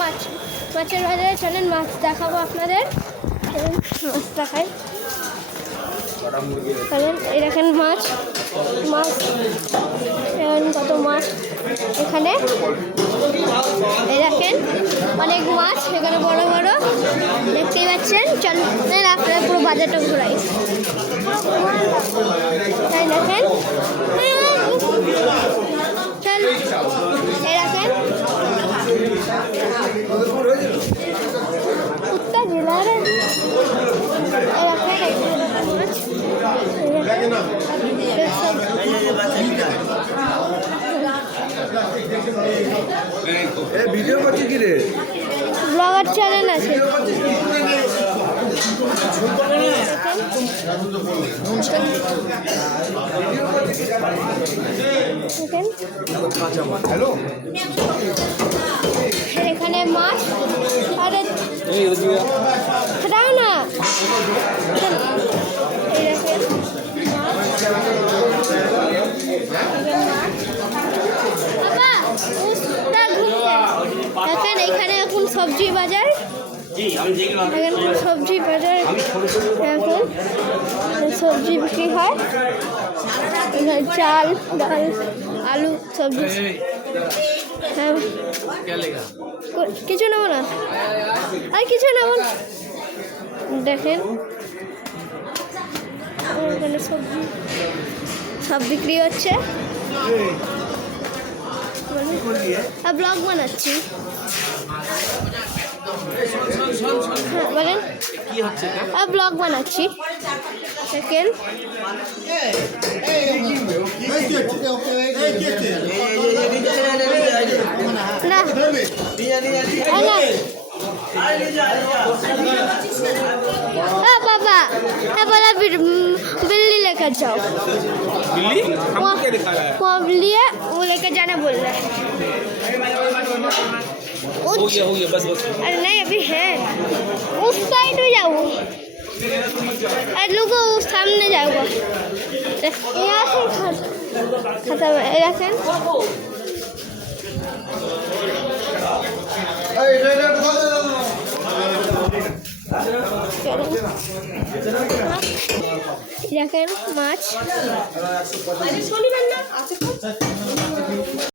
মাছের বাজারে চলেন, মাছ দেখাবো আপনাদের। মাছ দেখাই, চলেন। এই দেখেন মাছ, এখন কত মাছ এখানে। এই দেখেন অনেক মাছ এখানে, বড় বড় দেখতেই পাচ্ছেন। চলেন আপনারা পুরো বাজারটা ঘুরাই। তাই দেখেন, চল এই দেখেন উত্তর জেলার ভিডিও করছি কি রে? ব্লগার চ্যানেল আছে। এখানে মাছ, আরে দাও না। দেখেন এখানে এখন সবজি বাজার, সবজি বাজার এখন সবজি বিক্রি হয়। এখানে চাল, ডাল, আলু, সবজি। হ্যাঁ, কিছু নেবো না, আর কিছু নেবো না। দেখেন এখানে সবজি সব বিক্রি হচ্ছে। আর ব্লগ বানাচ্ছি। হ্যাঁ বলেন, আর ব্লগ বানাচ্ছি। দেখেন না पापा बोला बिल्ली लेकर जाओ। बिल्ली हमको क्या दिखा रहा है? वो लिए वो लेकर जाना बोल रहा है। हो गया बस। अरे नहीं अभी है, उस साइड में जाओ। अरे लोगों उस सामने जाओगा, यहाँ से खत्म है। देखें দেখেন মাছ।